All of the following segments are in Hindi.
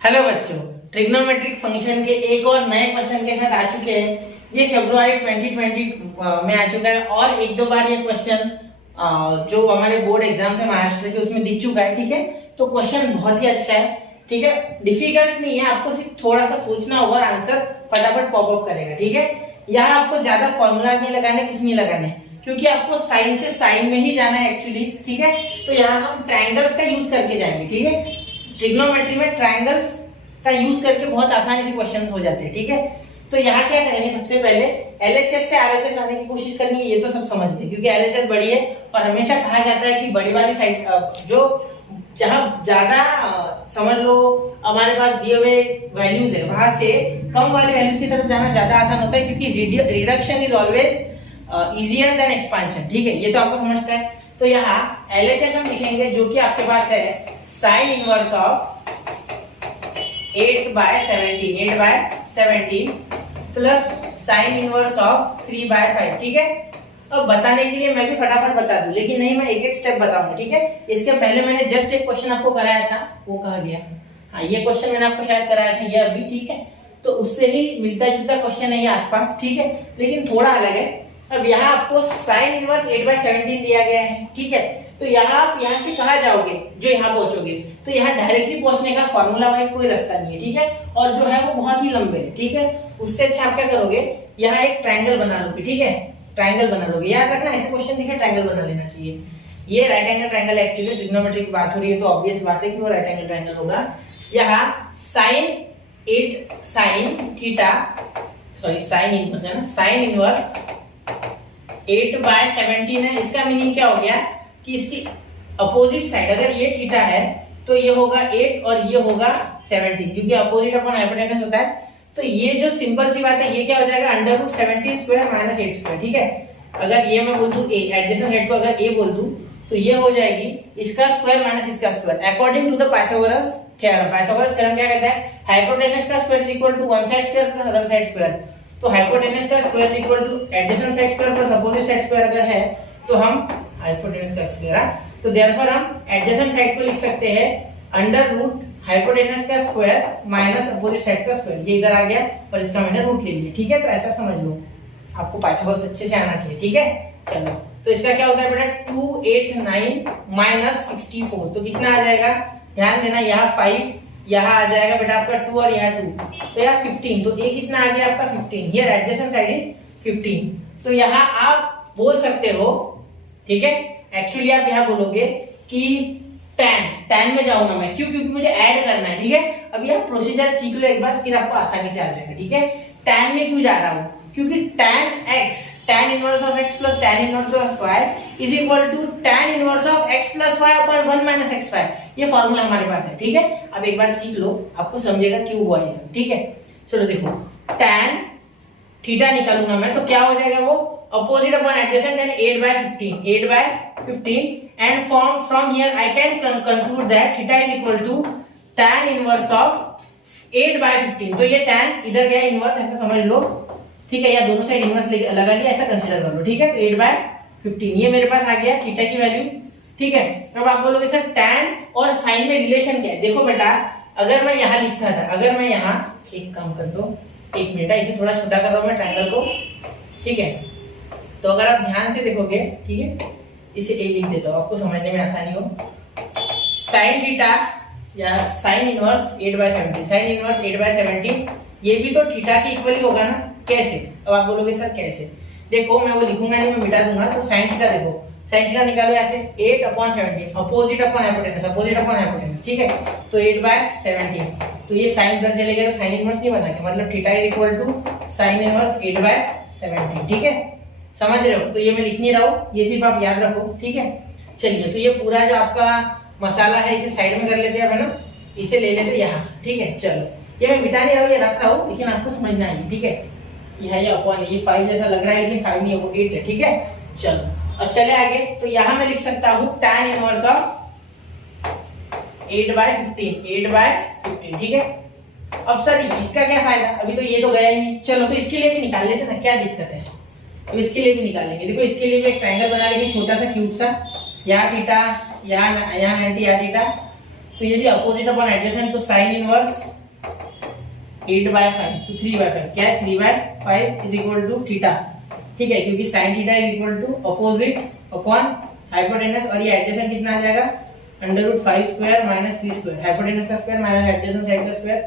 हेलो बच्चों, ट्रिग्नोमेट्रिक फंक्शन के एक और नए क्वेश्चन के साथ आ चुके हैं। ये फरवरी 2020 में आ चुका है और एक दो बार ये क्वेश्चन जो हमारे बोर्ड एग्जाम है महाराष्ट्र के उसमें दिख चुका है। ठीक है, तो क्वेश्चन बहुत ही अच्छा है। ठीक है, डिफिकल्ट नहीं है, आपको सिर्फ थोड़ा सा सोचना होगा और आंसर फटाफट पॉपअप करेगा। ठीक है, यहाँ आपको ज्यादा फॉर्मूला नहीं लगाने, कुछ नहीं लगाने, क्योंकि आपको साइन से साइन में ही जाना है एक्चुअली। ठीक है, तो यहाँ हम ट्रायंगल्स का यूज करके जाएंगे। ठीक है, ट्रिग्नोमेट्री में ट्रायंगल्स का यूज करके बहुत आसानी से क्वेश्चंस हो जाते हैं। ठीक है, तो यहाँ क्या करेंगे, सबसे पहले एलएचएस से आरएचएस आने की कोशिश करेंगे। ये तो सब समझ गए, क्योंकि एलएचएस बड़ी है और हमेशा कहा जाता है कि बड़ी वाली साइड जो जहां ज्यादा समझ लो हमारे पास दिए हुए वैल्यूज है, वहां से कम वाले वैल्यूज की तरफ जाना ज्यादा आसान होता है, क्योंकि reduction is always easier than expansion. ठीक है, ये तो आपको समझता है। तो यहाँ एलएचएस हम लिखेंगे जो कि आपके पास है sine inverse of 8/17 plus sine inverse of 3/5। ठीक है, अब बताने के लिए मैं भी फटाफट बता दूं, लेकिन नहीं, मैं एक एक स्टेप बताऊंगा। ठीक है, इसके पहले मैंने जस्ट एक क्वेश्चन आपको कराया था, वो कहा गया। हाँ, ये क्वेश्चन मैंने आपको शायद कराया था, ये अभी। ठीक है, तो उससे ही मिलता जुलता क्वेश्चन है ये आसपास। ठीक है, लेकिन थोड़ा अलग है। अब यहाँ आपको साइन इनवर्स 8/17 दिया गया है। ठीक है, तो यहाँ आप यहाँ से कहाँ जाओगे, जो यहाँ पहुंचोगे, तो यहाँ डायरेक्टली पहुंचने का फॉर्मूला वाइज कोई रास्ता नहीं है। ठीक है, और जो है वो बहुत ही लंबे है। ठीक है, उससे अच्छा आप क्या करोगे, यहाँ एक ट्रायंगल बना लोगे। ठीक है, ट्रायंगल बना लोगे, याद रखना, ऐसे क्वेश्चन दिखे ट्रायंगल बना लेना चाहिए। ये right angle triangle actually trigonometry की बात हो रही है, तो ऑब्वियस बात है कि वो राइट एंगल ट्रायंगल होगा। यहाँ साइन इनवर्स है ना, साइन इनवर्स 8/17 है। इसका मीनिंग क्या हो गया कि इसकी अपोजिट साइड, अगर ये थीटा है तो ये होगा 8 और ये होगा 17, क्योंकि अपोजिट अपॉन हाइपोटेनस होता है। तो ये जो सिंपल सी बात है, ये क्या हो जाएगा, √17² - 8²। ठीक है, अगर ये मैं बोल दूं a, एडजेसेंट साइड को अगर a बोल दूं, तो ये हो जाएगी इसका स्क्वायर माइनस इसका square, according to the Pythagoras theorem. Pythagoras theorem क्या कहता है, हाइपोटेनस का square is equal to one side square plus other side square. तो हाइपोटेनस का square is equal to adjacent side square plus opposite side square अगर है, तो हम हाइपोटेनस का स्क्वायर, तो देयरफॉर हम एडजेसेंट साइड को लिख सकते हैं अंडर रूट हाइपोटेनस का स्क्वायर माइनस अपोजिट साइड का स्क्वायर। ये इधर आ गया और इसका मैंने रूट ले लिया। ठीक है, तो ऐसा समझ लो, आपको पाइथागोरस अच्छे से आना चाहिए। ठीक है, चलो, तो इसका क्या होता है बेटा, 289 - 64, तो कितना आ जाएगा, ध्यान देना, यहाँ 5, यहाँ आ जाएगा बेटा आपका 2 और यहाँ 2, तो यहाँ 15। तो ये कितना आ गया आपका 15, हियर एडजेसेंट साइड इज 15। तो यहाँ आप बोल सकते हो, ठीक है, एक्चुअली आप यहाँ बोलोगे कि tan में जाऊंगा मैं, क्यों, क्योंकि मुझे ऐड करना है। ठीक है, अब यह प्रोसीजर सीख लो एक बार, फिर आपको आसानी से आ जाएगा। ठीक है, tan में क्यों जा रहा हूं, क्योंकि tan inverse of x plus tan inverse of y is equal to tan inverse of x plus y upon 1 minus x5। ये फॉर्मूला हमारे पास है। ठीक है, अब एक बार सीख लो, आपको समझेगा क्यों हुआ ये सब। ठीक है, चलो देखो, tan थीटा निकालूंगा मैं, तो क्या हो जाएगा, वो opposite upon adjacent and 8/15 and from here I can conclude that theta is equal to tan inverse of 8/15। तो ये tan इधर गया इनवर्स, ऐसा समझ लो। ठीक है, या दोनों साइड इनवर्स लगा लिया, ऐसा कंसीडर कर लो। ठीक है, तो 8/15 ये मेरे पास आ गया थीटा की वैल्यू। ठीक है, अब आप बोलोगे सर tan और sin में रिलेशन क्या है। देखो बेटा, अगर मैं यहाँ लिखता था, अगर मैं यहाँ एक काम कर दो, एक मिनट, इसे थोड़ा छोटा कर रहा हूं मैं ट्रायंगल को। ठीक है, तो अगर आप ध्यान से देखोगे, ठीक है, इसे ए लिख देता हूं आपको समझने में आसानी हो। साइन थीटा या साइन इनवर्स 8/17, साइन इनवर्स 8/17, ये भी तो थीटा के इक्वल ही होगा ना। कैसे, अब आप बोलोगे सर कैसे, देखो मैं वो लिखूंगा नहीं, मैं मिटा दूंगा। तो साइन थीटा देखो, साइन थीटा निकालो ऐसे 8/17, अपोजिट अपॉन हाइपोटेनस। ठीक है, तो 8/17, तो ये साइन इधर चले गया, तो साइन इनवर्स नहीं बना के, मतलब theta is equal to sine inverse 8/17। ठीक है, समझ रहे हो, तो ये मैं लिख नहीं रहा हूं, ये सिर्फ आप याद रखो। ठीक है, चलिए, तो ये पूरा जो आपका मसाला है इसे साइड में कर लेते हैं, है ना, इसे ले लेते हैं यहाँ। ठीक है, चलो, ये मैं मिटा नहीं रहा हूँ, ये रख रहा हूँ, लेकिन आपको समझना है। ठीक है, यहाँ ये अपॉन, ये 5 जैसा लग रहा है, लेकिन 5 नहीं होगा, 8 है। ठीक है, चलो, अब चले आगे। तो यहाँ मैं लिख सकता हूँ tan इनवर्स ऑफ 8/15। ठीक है, अब सर इसका क्या फायदा, अभी तो ये तो गया ही नहीं। चलो, तो इसके लिए भी निकाल लेते ना, क्या दिक्कत है, अब इसके लिए भी निकालेंगे। देखो, इसके लिए भी एक ट्रायंगल बना लेंगे छोटा सा क्यूट सा, यहाँ थीटा, यहाँ 90, यहाँ थीटा, तो ये भी अपोजिट अपॉन एडजेसेंट, तो साइन इनवर्स 8/5 तो 3/5 क्या है 3/5 इज इक्वल टू थीटा, ठीक है, क्योंकि sine theta is equal to opposite upon hypotenuse, और ये एडजेसेंट कितना आ जाएगा √5 स्क्वायर माइनस 3 स्क्वायर, हाइपोटेनस का स्क्वायर माइनस एडजेसेंट साइड का स्क्वायर,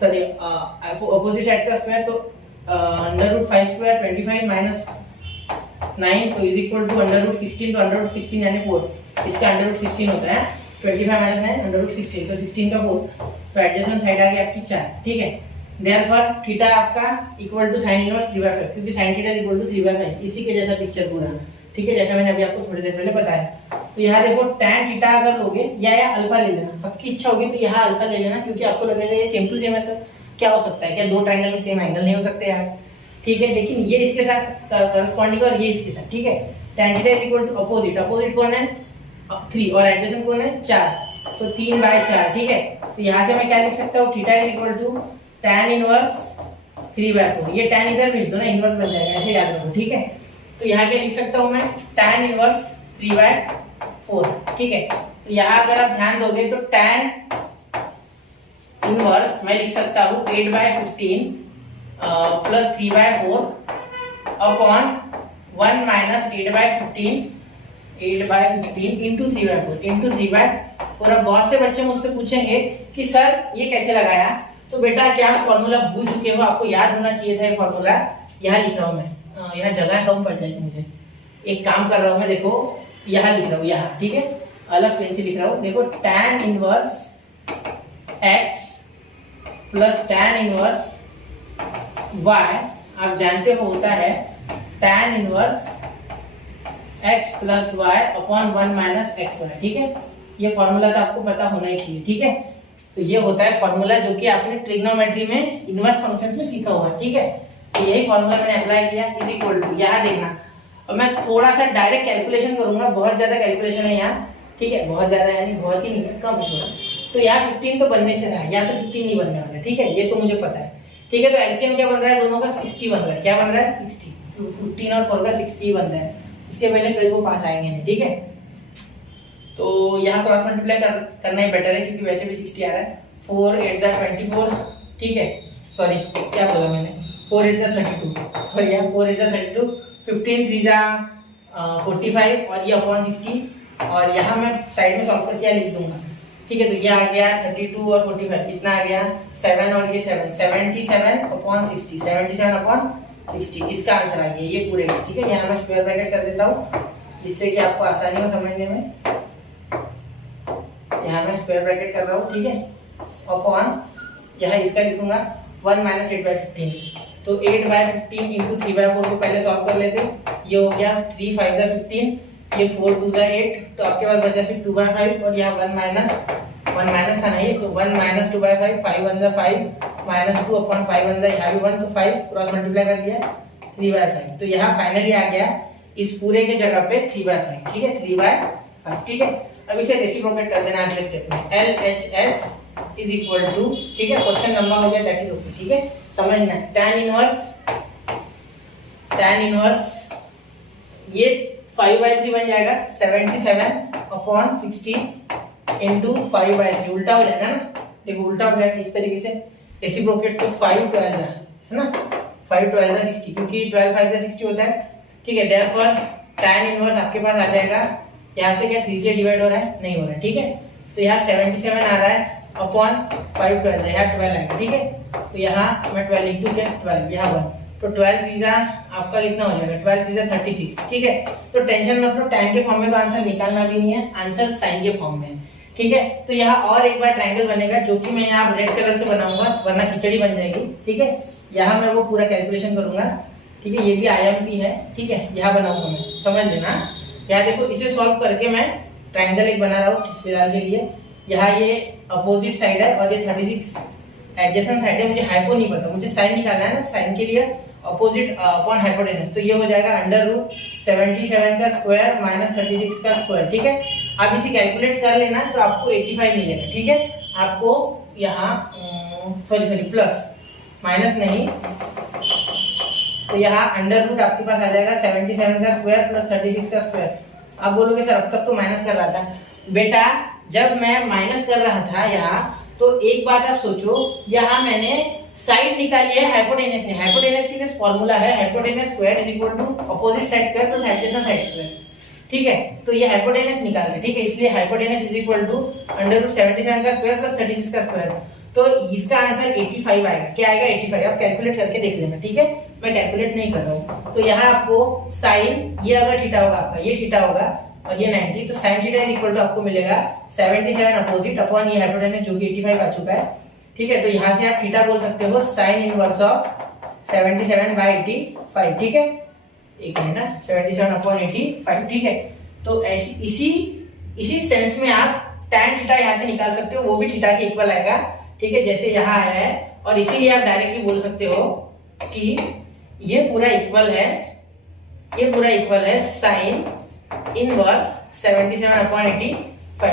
सॉरी अपोजिट साइड का स्क्वायर, तो √5 स्क्वायर 25 माइनस 9 तो इज इक्वल टू √16, तो √16 यानी 4, इसका √16 होता है 25 माइनस 9 √16, तो 16 का 4, तो एडजेसेंट साइड आ गई आपकी 4, ठीक है। देयरफॉर थीटा आपका इक्वल टू साइन इनवर्स 3/5, क्योंकि sine theta is equal to 3/5, इसी के जैसा पिक्चर पूरा, ठीक है, जैसा मैंने अभी आपको थोड़ी देर पहले बताया। तो यहाँ देखो tan थीटा अगर लोगे या अल्फा ले लेना, आपकी इच्छा होगी तो यहाँ अल्फा ले लेना, क्योंकि आपको लगेगा ये सेम टू सेम है सर, क्या हो सकता है, क्या दो ट्रायंगल में सेम एंगल नहीं हो सकते यार, ठीक है, लेकिन ये इसके साथ करस्पॉन्डिंग और ये इसके साथ, ठीक है। tan theta is equal to opposite, opposite कौन है 3 और एडजेसेंट कौन है 4, तो 3/4, ठीक है। तो यहाँ से मैं क्या लिख सकता हूँ, theta is equal to tan inverse 3/4, ये tan इधर भेज दो ना, इनवर्स बन जाएगा, ऐसे याद रखो, ठीक है। तो यहाँ क्या लिख सकता हूँ मैं tan इनवर्स 3/4, ठीक है। तो यहाँ अगर आप ध्यान दोगे तो tan इनवर्स मैं लिख सकता हूँ 8/15 प्लस 3/4 अपॉन 1 माइनस 8/15 इंटू 3/4 अब बहुत से बच्चे मुझसे पूछेंगे कि सर ये कैसे लगाया, तो बेटा क्या आप फॉर्मूला भूल चुके हो, आपको याद होना चाहिए था ये फॉर्मूला, यहाँ लिख रहा हूँ मैं, यहाँ जगह कम पड़ जाएगी मुझे, एक काम कर रहा हूँ मैं, देखो यहाँ लिख रहा हूँ, यहाँ, ठीक है, अलग पेन से लिख रहा हूँ, देखो tan inverse x plus tan inverse y, आप जानते हो होता है tan inverse x plus y upon 1 minus xy, ठीक है। ये फॉर्मूला तो आपको पता होना ही चाहिए, ठीक है। तो ये होता है फॉर्मूला जो कि आपने ट्रिग्नोमेट्री में इनवर्स फंक्शंस में सीखा हुआ है, ठीक है। तो यही फॉर्मूला मैंने अप्लाई किया, इज इक्वल टू, यहाँ देखना, और मैं थोड़ा सा डायरेक्ट कैलकुलेशन करूंगा, बहुत ज्यादा कैलकुलेशन है यहाँ, ठीक है, बहुत ज्यादा यानी बहुत ही नहीं है, कम है थोड़ा। तो यहाँ 15 तो बनने से रहा है, यहाँ तो 15 नहीं बनने वाला, ठीक है, ये तो मुझे पता है, ठीक है। तो एलसीएम क्या बन रहा है दोनों का 60 बन रहा है, क्या बन रहा है 60, 15 और 4 का 60 बनता है, इसके पहले कहीं वो पास आएंगे नहीं, ठीक है। तो यहाँ क्रॉस मल्टीप्लाई करना ही बेटर है, क्योंकि वैसे भी 60 आ रहा है, 4 8 जा 24, ठीक है, सॉरी क्या बोला मैंने, 4 8 जा 32, सॉरी यहाँ 4 8 जा 32, 15 3 जा 45 और ये अपॉन 60, और यहाँ मैं साइड में सॉल्व करके लिख दूंगा, ठीक है। तो ये आ गया 32 और 45 कितना आ गया 7 और ये 7, 77 अपॉन 60, 77 अपॉन 60, इसका आंसर आ गया ये पूरे का, ठीक है। यहाँ मैं स्क्वायर ब्रैकेट कर देता हूँ जिससे कि आपको आसानी हो समझने में, यहाँ मैं स्क्वायर ब्रैकेट कर रहा हूँ, ठीक है, अपॉन यहाँ इसका लिखूंगा 1 माइनस 8/15, तो 8/15 इंटू 3/4 को पहले सॉल्व कर लेते, ये हो गया 3 5 जा 15, ये 4 2 जा 8, तो आपके पास बचा सिर्फ 2/5, और यहाँ 1 माइनस था नहीं, तो 1 माइनस 2/5, 5 1 जा 5 माइनस 2 अपॉन 5 1 जा, यहाँ भी 1, तो 5 क्रॉस मल्टीप्लाई कर दिया 3/5, तो यहाँ फाइनली आ गया इस पूरे के जगह पे 3/5, ठीक है, 3/5, ठीक है। अब इसे रेसिप्रोकेट कर देना अगले स्टेप में, LHS इज इक्वल टू, ठीक है, क्वेश्चन लंबा हो गया दैट इज ओके, ठीक है, समझना है। tan इनवर्स ये 5/3 बन जाएगा, 77 अपॉन 60 इंटू 5/3, उल्टा हो जाएगा ना, देखो उल्टा हो जाएगा इस तरीके से, रेसिप्रोकेट, तो 5 12 है ना, 5 12 60, क्योंकि 12 5 60 होता है, ठीक है। देयरफॉर tan इनवर्स आपके पास आ जाएगा, यहाँ से क्या 3 से डिवाइड हो रहा है, नहीं हो रहा है, ठीक है। तो यहाँ 77 आ रहा है अपॉन 5 12 है, यहाँ 12 आएगा, ठीक है। तो यहाँ मैं 12 लिख दूँ, क्या 12, यहाँ 1, तो 12 चीज़ा आपका कितना हो जाएगा, 12 चीज़ा 36, ठीक है। तो टेंशन मत लो, tan के फॉर्म में तो आंसर निकालना भी नहीं है, आंसर साइन के फॉर्म में है, ठीक है। तो यहाँ और एक बार ट्रायंगल बनेगा, जो कि मैं यहाँ रेड कलर से बनाऊंगा, वरना खिचड़ी बन जाएगी, ठीक है। यहाँ मैं वो पूरा कैलकुलेशन करूंगा, ठीक है, ये भी IMP है, ठीक है, यहाँ बनाऊंगा मैं, समझ लेना। यहाँ देखो इसे सॉल्व करके मैं ट्रायंगल एक बना रहा हूँ फिलहाल के लिए, यहाँ ये अपोजिट साइड है और ये 36 एडजेसेंट साइड है, मुझे हाइपो नहीं पता, मुझे साइन निकालना है ना, साइन के लिए अपोजिट अपॉन हाइपोटेनस, तो ये हो जाएगा √77 का स्क्वायर माइनस 36 का स्क्वायर, ठीक है। आप इसे कैलकुलेट कर लेना तो आपको 85 मिलेगा, ठीक है। आपको यहाँ सॉरी प्लस माइनस नहीं, तो यहाँ √ आपके पास आ जाएगा 77 का स्क्वायर प्लस 36 का स्क्वायर। आप बोलोगे सर अब तक तो माइनस कर रहा था, बेटा जब मैं माइनस कर रहा था यहाँ, तो एक बात आप सोचो, यहाँ मैंने साइड निकाली है हाइपोटेनस ने। हाइपोटेनस के लिए फॉर्मूला है hypotenuse square is equal to opposite side square plus adjacent side square. ठीक है, तो ये हाइपोटेनस निकाल रहे, ठीक है, इसलिए hypotenuse is equal to under root 77 का स्क्वायर प्लस 36 का स्क्वायर। तो इसका आंसर 85 आएगा। क्या आएगा? 85। आप कैलकुलेट करके देख लेना, ठीक है, मैं कैलकुलेट नहीं कर रहा हूँ। तो यहाँ आपको साइन, ये अगर थीटा होगा आपका, ये थीटा होगा और ये 90, तो sine theta is equal to आपको मिलेगा 77 अपोजिट अपॉन ये हाइपोटेनस जो कि 85 आ चुका है। ठीक है, तो यहाँ से आप थीटा बोल सकते हो साइन इनवर्स ऑफ 77/85। ठीक है, एक मिनट, 77 अपॉन 85। ठीक है, तो ऐसी इसी सेंस में आप tan थीटा यहाँ से निकाल सकते हो, वो भी थीटा के इक्वल आएगा। ठीक है, जैसे यहाँ आया है, और इसीलिए आप डायरेक्टली बोल सकते हो कि ये पूरा इक्वल है, ये पूरा इक्वल है साइन इनवर्स 77/85।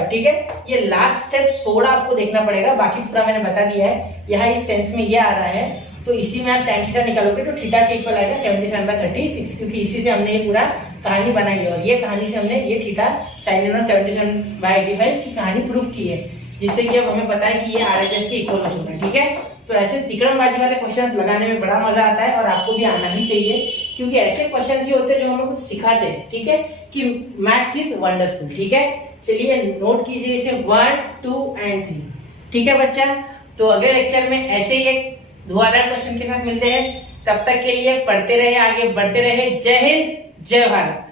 ठीक है, ये लास्ट स्टेप थोड़ा आपको देखना पड़ेगा, बाकी पूरा मैंने बता दिया है। यहाँ इस सेंस में ये आ रहा है, तो इसी में आप tan थीटा निकालोगे तो थीटा के इक्वल आएगा 77/36, क्योंकि इसी से हमने ये पूरा कहानी बनाई है, और ये कहानी से हमने ये थीटा साइन इनवर्स 77/85 की कहानी प्रूफ की है, जिससे कि अब हमें पता है कि ये RHS के इक्वल हो चुका है। ठीक है, तो ऐसे तिकड़मबाजी वाले क्वेश्चंस लगाने में बड़ा मजा आता है, और आपको भी आना ही चाहिए, क्योंकि ऐसे क्वेश्चंस ही होते हैं जो हमें कुछ सिखाते हैं। ठीक है, कि मैथ्स इज वंडरफुल। ठीक है, चलिए नोट कीजिए इसे 1, 2 and 3। ठीक है बच्चा, तो अगले लेक्चर में ऐसे ही एक धुआंधार क्वेश्चन के साथ मिलते हैं। तब तक के लिए पढ़ते रहे, आगे बढ़ते रहे। जय हिंद, जय भारत।